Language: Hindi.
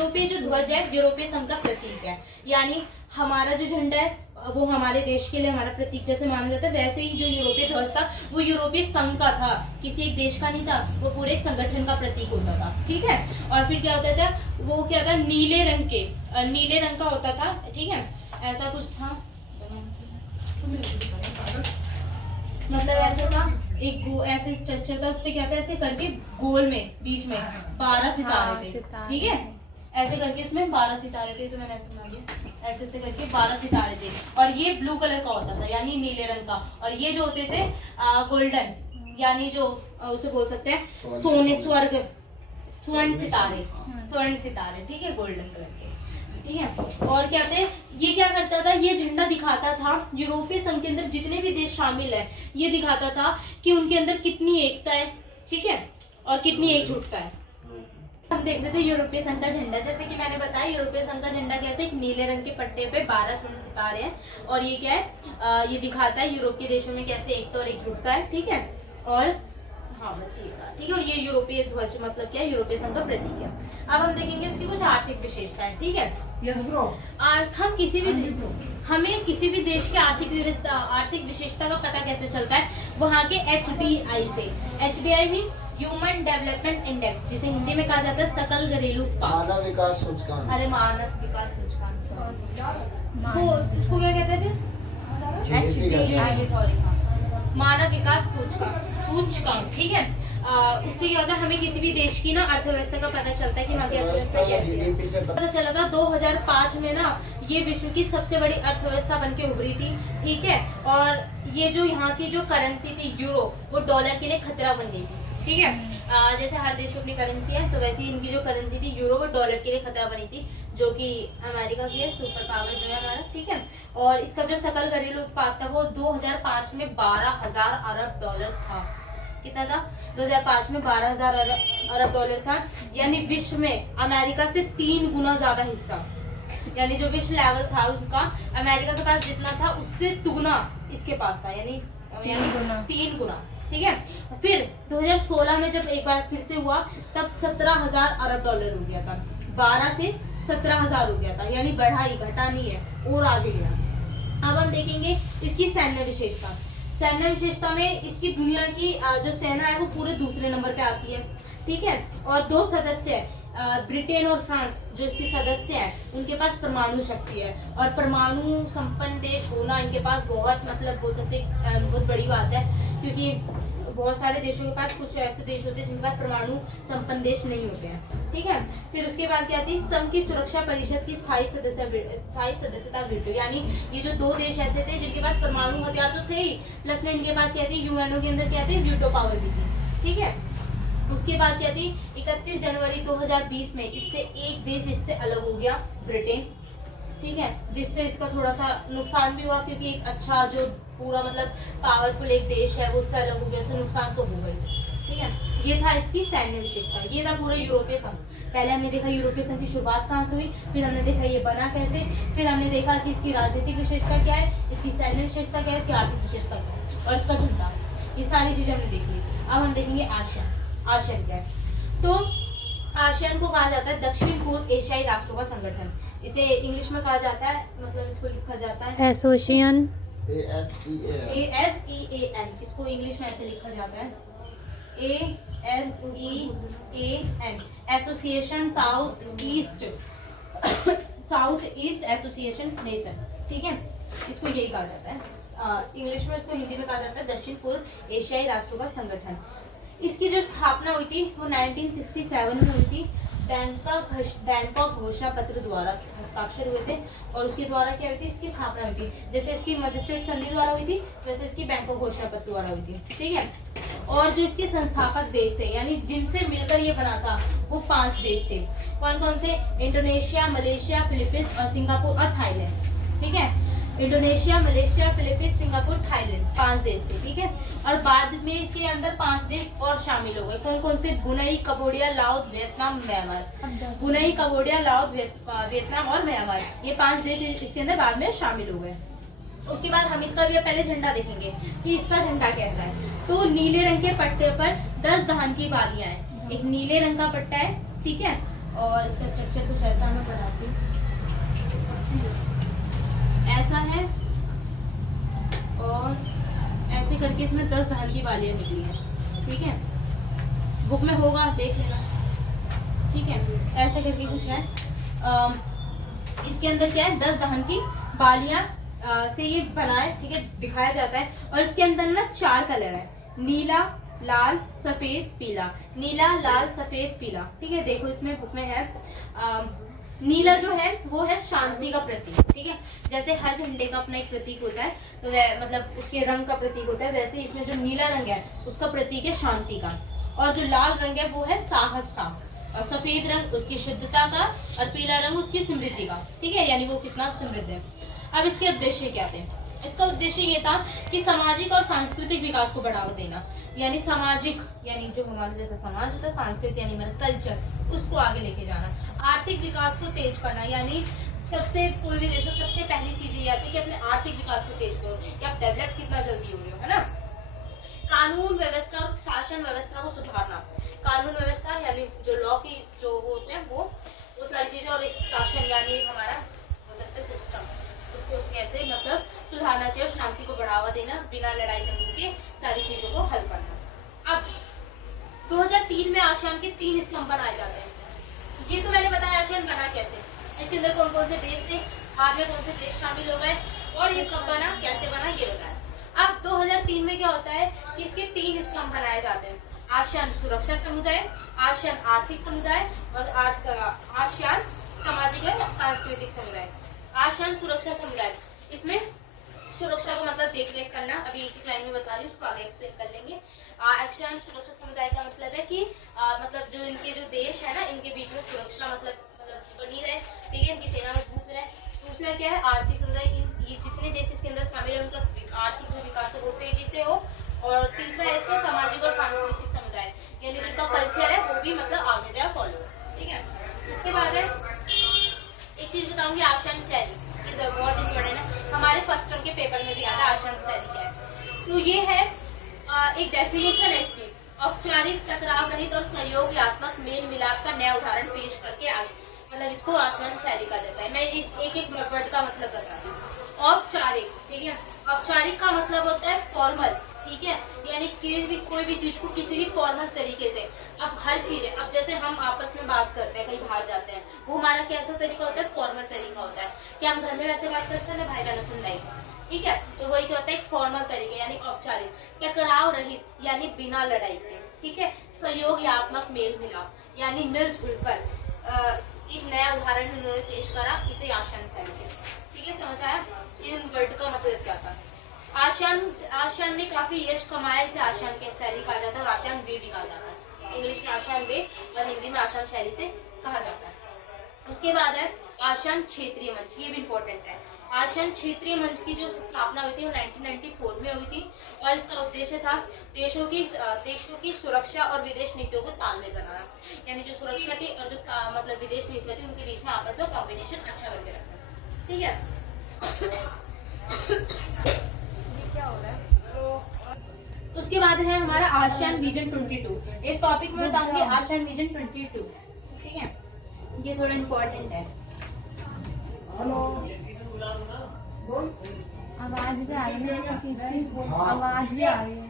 यूरोपीय जो ध्वज है यूरोपीय संघ का प्रतीक है, यानी हमारा जो झंडा है वो हमारे देश के लिए हमारा प्रतीक जैसे माना जाता है, वैसे ही जो यूरोपीय ध्वज था वो यूरोपीय संघ का था, किसी एक देश का नहीं था, वो पूरे एक संगठन का प्रतीक होता था। ठीक है, और फिर क्या होता था, वो क्या था, नीले रंग का होता था। ठीक है, ऐसा कुछ था, मतलब ऐसा था, एक ऐसे स्ट्रक्चर था, उस पे क्या था, ऐसे करके गोल में बीच में 12 सितारे थे। ठीक है, ऐसे करके इसमें 12 सितारे थे, तो मैंने ऐसे बना दिया, ऐसे ऐसे करके 12 सितारे थे, और ये ब्लू कलर का होता था यानी नीले रंग का, और ये जो होते थे गोल्डन, यानी जो उसे बोल सकते हैं सोने स्वर्ण सितारे। ठीक है, गोल्डन कलर के। ठीक है, और क्या थे, ये क्या करता था, ये झंडा दिखाता था यूरोपीय संघ के अंदर जितने भी देश शामिल है, ये दिखाता था कि उनके अंदर कितनी एकता है। ठीक है, और कितनी एकजुटता है। हम देख रहे थे यूरोपीय संघ का झंडा, जैसे कि मैंने बताया यूरोपीय संघ का झंडा कैसे, एक नीले रंग के पट्टे पे 12 स्वर्ण सितारे हैं, और ये क्या है, ये दिखाता है यूरोप के देशों में कैसे एकता और एकजुटता है। ठीक है, और हाँ बस ये था। ठीक है, और ये यूरोपीय ध्वज मतलब क्या है, यूरोपीय संघ का प्रतीक है। अब हम देखेंगे उसकी कुछ आर्थिक विशेषताएं। ठीक है, हम हमें किसी भी देश की आर्थिक विशेषता का पता कैसे चलता है, वहाँ के HDI से। HDI means human development index, जिसे हिंदी में कहा जाता है सकल घरेलू उत्पाद, मानव विकास सूचकांक। अरे मानव विकास सूचकांक, वो उसको क्या कहते हैं, सॉरी, मानव विकास सूचकांक। ठीक है, उससे क्या होता है, हमें किसी भी देश की ना अर्थव्यवस्था का पता चलता है कि वहाँ की अर्थव्यवस्था कैसी है। पता चला था 2005 में ना ये विश्व की सबसे बड़ी अर्थव्यवस्था बन के उभरी थी। ठीक है, और ये जो यहाँ की जो करेंसी थी यूरो, वो डॉलर के लिए खतरा बन गई थी। ठीक है, जैसे हर देश की अपनी करेंसी है, तो वैसे ही इनकी जो करेंसी थी यूरो, वो डॉलर के लिए खतरा बनी थी, जो कि अमेरिका की है, सुपर पावर जो है हमारा। ठीक है, और इसका जो सकल घरेलू उत्पाद था वो 2005 में 12,000 अरब डॉलर था। कितना था, 2005 में 12,000 अरब डॉलर था, यानी विश्व में अमेरिका से 3 गुना ज्यादा हिस्सा, यानी जो विश्व लेवल था उसका अमेरिका के पास जितना था उससे दुगुना इसके पास था, यानी 3 गुना। ठीक है, फिर 2016 में जब एक बार फिर से हुआ, तब 17,000 अरब डॉलर हो गया था, 12 से 17,000 हो गया था, यानी बढ़ा ही, घटा नहीं है, और आगे गया। अब हम देखेंगे इसकी सैन्य विशेषता में इसकी दुनिया की जो सेना है वो पूरे दूसरे नंबर पे आती है। ठीक है, और 2 सदस्य है, ब्रिटेन और फ्रांस जो इसके सदस्य है, उनके पास परमाणु शक्ति है, और परमाणु संपन्न देश होना इनके पास बहुत, मतलब बोल सकते बहुत बड़ी बात है, क्योंकि बहुत सारे देशों के पास, कुछ ऐसे देश होते हैं जिनके पास परमाणु संपन्न देश नहीं होते हैं। ठीक है, फिर उसके बाद क्या आती है, संघ की सुरक्षा परिषद की स्थायी सदस्यता वीटो, यानी ये जो 2 देश ऐसे थे जिनके पास परमाणु हथियार तो थे ही, प्लस में इनके पास क्या थी, यूएनओ के अंदर क्या थी, वीटो पावर भी थी। ठीक है, उसके बाद क्या थी, 31 जनवरी 2020 में इससे एक देश इससे अलग हो गया, ब्रिटेन। ठीक है, जिससे इसका थोड़ा सा नुकसान भी हुआ, क्योंकि एक अच्छा जो पूरा मतलब पावरफुल एक देश है वो उससे अलग हो गया, उससे नुकसान तो हो गई। ठीक है, ये था इसकी सैन्य विशेषता, ये था पूरा यूरोपीय संघ। पहले हमने देखा यूरोपीय संघ की शुरुआत कहाँ से हुई, फिर हमने देखा ये बना कैसे, फिर हमने देखा कि इसकी राजनीतिक विशेषता क्या है, इसकी सैन्य विशेषता क्या है, इसकी आर्थिक विशेषता क्या है, और इसका झंडा, ये सारी चीजें हमने देख ली। अब हम देखेंगे आसियान क्या है। तो आसियान को कहा जाता है दक्षिण पूर्व एशियाई राष्ट्रों का संगठन, इसे इंग्लिश में कहा जाता है, मतलब इसको लिखा जाता है एसोसिएशन, ASEAN, इसको इंग्लिश में ऐसे लिखा जाता है ASEAN, association south east association nation. ठीक है, इसको यही कहा जाता है इंग्लिश में, इसको हिंदी में कहा जाता है दक्षिण पूर्व एशियाई राष्ट्रों का संगठन। इसकी जो स्थापना हुई थी वो 1967 में हुई थी, बैंकॉक घोषणा पत्र द्वारा हस्ताक्षर हुए थे, और उसके द्वारा क्या हुई थी, इसकी स्थापना हुई थी। जैसे इसकी मजिस्ट्रेट संधि द्वारा हुई थी, वैसे इसकी बैंकॉक घोषणा पत्र द्वारा हुई थी। ठीक है, और जो इसके संस्थापक देश थे, यानी जिनसे मिलकर ये बना था, वो 5 देश थे। कौन कौन से, इंडोनेशिया, मलेशिया, फिलीपींस और सिंगापुर और थाईलैंड। ठीक है, Indonesia, Malaysia, Philippines, Singapore, Thailand, 5 देश थे। ठीक है, और बाद में इसके अंदर 5 देश और शामिल हो गए। कौन कौन से, Brunei, Cambodia, Laos, Vietnam, Myanmar. Brunei, Cambodia, Laos, Vietnam और म्यांमार, ये 5 देश इसके अंदर बाद में शामिल हो गए। उसके बाद हम इसका भी पहले झंडा देखेंगे कि इसका झंडा कैसा है। तो नीले रंग के पट्टे पर 10 धान की बालियां हैं, एक नीले रंग का पट्टा है। ठीक है, और इसका स्ट्रक्चर कुछ ऐसा है और ऐसे करके इसमें 10 दहन की बालियां निकली है। ठीक है, बुक में होगा, देख लेना। ठीक है, ऐसे करके कुछ है। इसके अंदर क्या है, 10 दहन की बालियां से ये बना है। ठीक है, दिखाया जाता है। और इसके अंदर ना 4 कलर है, नीला, लाल, सफेद, पीला। नीला, लाल, सफेद, पीला। ठीक है, देखो इसमें बुक में है। नीला जो है वो है शांति का प्रतीक। ठीक है, जैसे हर झंडे का अपना एक प्रतीक होता है, तो वह मतलब उसके रंग का प्रतीक होता है, वैसे इसमें जो नीला रंग है उसका प्रतीक है शांति का। और जो लाल रंग है वो है साहस का, और सफेद रंग उसकी शुद्धता का, और पीला रंग उसकी समृद्धि का। ठीक है, यानी वो कितना समृद्ध है। अब इसके उद्देश्य क्या थे? इसका उद्देश्य ये था कि सामाजिक और सांस्कृतिक विकास को बढ़ावा देना। यानी सामाजिक, यानी जो हमारा जैसा समाज होता है, सांस्कृतिक यानी हमारा कल्चर, उसको आगे लेके जाना। आर्थिक विकास को तेज करना, यानी सबसे कोई भी देश में सबसे पहली चीज ये आती है कि अपने आर्थिक विकास को तेज करो, कि आप डेवलप कितना जल्दी हो रहे हो, है ना। कानून व्यवस्था और शासन व्यवस्था को सुधारना। कानून व्यवस्था यानी जो लॉ की जो होते हैं वो सारी चीजें, और एक शासन यानी हमारा हो सकता है सिस्टम, उसको कैसे मतलब सुधारना चाहिए, और शांति को बढ़ावा देना, बिना लड़ाई दंगे के सारी चीजों को हल करना। अब 2003 में आसियान के 3 स्तंभ बनाए जाते हैं। ये तो मैंने बताया आसियान बना कैसे, इसके अंदर कौन कौन से देश थे, बाद में कौन से देश शामिल हो गए, और ये कब बना, कैसे बना, ये बताया। अब 2003 में क्या होता है कि इसके 3 स्तंभ बनाए जाते हैं। आसियान सुरक्षा समुदाय, आसियान आर्थिक समुदाय, और आसियान सामाजिक और सांस्कृतिक समुदाय। आसियान सुरक्षा समुदाय, इसमें सुरक्षा को मतलब देख रेख करना, अभी एक लाइन में बता रही हूँ, उसको आगे एक्सप्लेन कर लेंगे। आसियान सुरक्षा समुदाय का मतलब है कि मतलब जो इनके जो देश है ना, इनके बीच में सुरक्षा मतलब बनी रहे। ठीक है, इनकी सेना मजबूत रहे। दूसरा क्या है, आर्थिक समुदाय, ये जितने देश इसके अंदर शामिल है उनका आर्थिक जो विकास है वो तेजी से हो। और तीसरा है इसमें सामाजिक और सांस्कृतिक समुदाय, यानी जिनका कल्चर है वो भी मतलब आगे जाए, फॉलो। ठीक है, उसके बाद है एक चीज बताऊंगी, आसियान शैली, ये बहुत इंपॉर्टेंट है, हमारे फर्स्ट टर्म के पेपर में भी आता है आसियान शैली क्या है। तो ये है एक डेफिनेशन है इसकी, औपचारिक, टकराव रहित और सहयोगात्मक मेल मिलाप का नया उदाहरण पेश करके मतलब इसको आसियान शैली का देता है। मैं इस एक वर्ड का मतलब बताती हूँ। औपचारिक, ठीक है, औपचारिक का मतलब होता है फॉर्मल। ठीक है, यानी कोई भी चीज को किसी भी फॉर्मल तरीके से, अब हर चीज है, अब जैसे हम आपस में बात करते हैं, कहीं बाहर जाते हैं, वो हमारा कैसा तरीका होता है, फॉर्मल तरीका होता है। कि हम घर में वैसे बात करते हैं ना, भाई बहनों सुन रही, ठीक है, तो वही क्या होता है, एक फॉर्मल तरीके यानी औपचारिक। टकराव रहित यानी बिना लड़ाई के। ठीक है, सहयोगात्मक मेल मिलाप यानी मिलजुल कर। एक नया उदाहरण उन्होंने पेश करा, इसे आसियान शैली। ठीक है, समझ आया इन वर्ड का मतलब क्या था। आसियान ने काफी यश कमाया, इसे आसियान की शैली कहा जाता है, और आसियान वे भी कहा जाता है। इंग्लिश में आसियान वे और हिंदी में आसियान शैली से कहा जाता है। उसके बाद है आसियान क्षेत्रीय मंच, ये भी इम्पोर्टेंट है। आसियान क्षेत्रीय मंच की जो स्थापना हुई थी वो 1994 में हुई थी, और इसका उद्देश्य था देशों की सुरक्षा और विदेश नीतियों को तालमेल बनाना। यानी जो सुरक्षा थी और जो मतलब विदेश नीतियां थी उनके बीच में आपस में कॉम्बिनेशन अच्छा करके रखना। ठीक है, क्या हो रहा है। उसके बाद है हमारा आसियान विजन 22। एक टॉपिक में बताऊंगी आसियान विजन 22। ठीक है, ये थोड़ा इम्पोर्टेंट है। आवाज भी आ रही है, आवाज भी आ रही है।